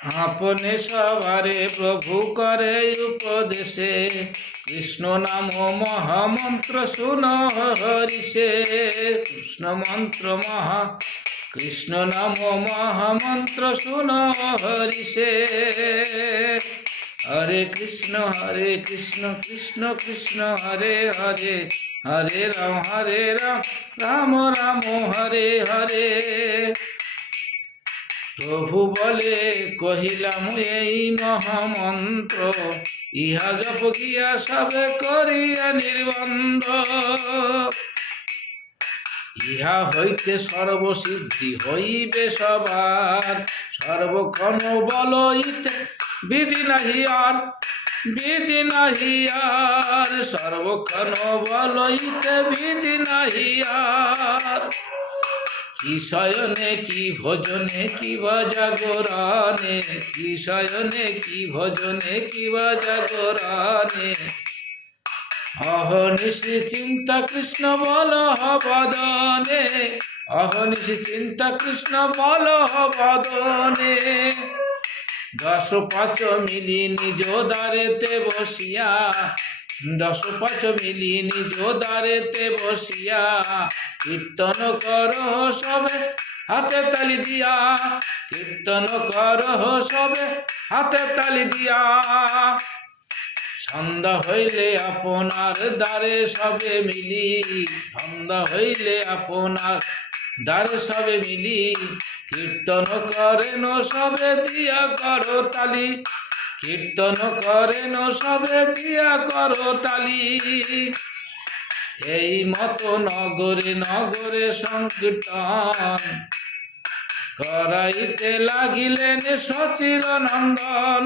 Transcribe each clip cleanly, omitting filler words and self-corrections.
আপনে সবারে প্রভু করে উপদেশে, কৃষ্ণ নাম মহামন্ত্র শুন হরিষে। কৃষ্ণ মন্ত্র কৃষ্ণ নাম মহামন্ত্র শুন হরিষে। হরে কৃষ্ণ কৃষ্ণ কৃষ্ণ হরে হরে, হরে রাম রাম রাম হরে হরে। প্রভু বলে কহিলাম এই মহামন্ত্র, ইহা জপ গিয়া সবে করিয়া নির্বন্ধ। ইহা হইতে সর্বসিদ্ধি হইবে সবার, সর্বক্ষণ বলইতে বিধি নাহি আর, বিধি নাহি আর, সর্বক্ষণ বলইতে বিধি নাহি আর। কি শয়নে কি ভোজনে কি বা জাগরণে, কি শয়নে কি ভোজনে কি বা জাগরণে। অহনিশি চিন্তা কৃষ্ণ বল বদনে, অহনিশি চিন্তা কৃষ্ণ বল বদনে। 10 5 মিলি নিজ দ্বারেতে বসিয়া, 10 5 মিলি নিজ দ্বারেতে বসিয়া, কীর্তন কর সবে হাতে তালি দিয়া, কীর্তন কর সবে হাতে তালি দিয়া। সন্ধ্যা হইলে আপনার দ্বারে সবে মিলি, সন্ধ্যা হইলে আপনার দ্বারে সবে মিলি, কীর্তন করেন সবে দিয়া করো তালি, কীর্তন করেন সবে দিয়া করো তালি। এই মতো নগরে নগরে সংকীর্তন করাইতে লাগিলেন সচির নন্দন।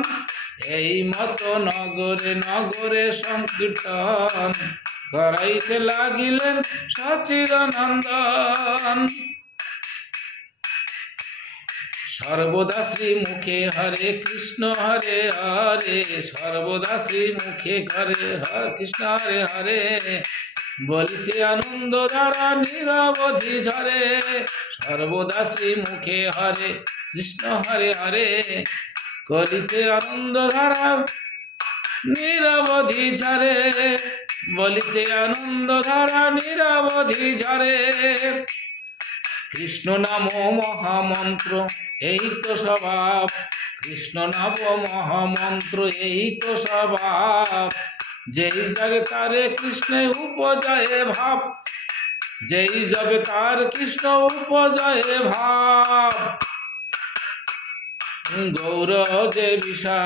এই মতো নগরে নগরে সংকীর্তন করাইতে লাগিলেন সচির নন্দন। সর্বদা শ্রী মুখে হরে কৃষ্ণ হরে হরে, সর্বদা শ্রী মুখে হরে কৃষ্ণ হরে হরে। বলিতে আনন্দ ধারা নিরবধি ঝরে, সর্বদা শ্রী মুখে হরে কৃষ্ণ হরে হরে। কলিতে আনন্দ ধারা নিরবধি ঝরে, বলিতে আনন্দ ধারা নিরবধি ঝরে। কৃষ্ণ নাম মহামন্ত্র এই তো স্বভাব, কৃষ্ণ নাম মহামন্ত্র এই তো স্বভাব। যেই জাগে তারে কৃষ্ণে উপজয় ভাব, যেই যাবে তার কৃষ্ণ উপজয় ভাব। গৌর যে বিষা,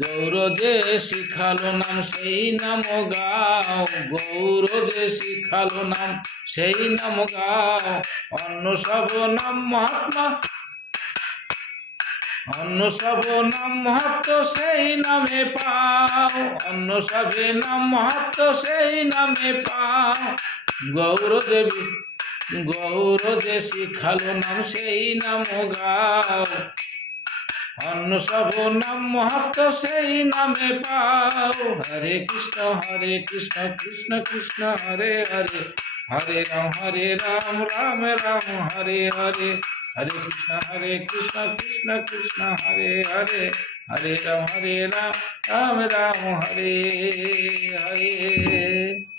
গৌর যে শিখালো নাম সেই নাম গাও, গৌর যে শিখালো নাম সেই নাম গাও। অন্য সব নাম মহাত্মা, অন্য সব নাম মাহাত্ম সেই নামে পাও, অন্য সবে নাম মাহাত্ম সেই নামে পাও। গৌর দেবী গৌর যে শিখালো নাম সেই নাম গাও, অন্য সব নাম মাহাত্ম সেই নামে পাও। হরে কৃষ্ণ কৃষ্ণ কৃষ্ণ হরে হরে, হরে রাম রাম রাম হরে হরে। হরে কৃষ্ণ কৃষ্ণ কৃষ্ণ হরে হরে, হরে রাম রাম রাম হরে হরে।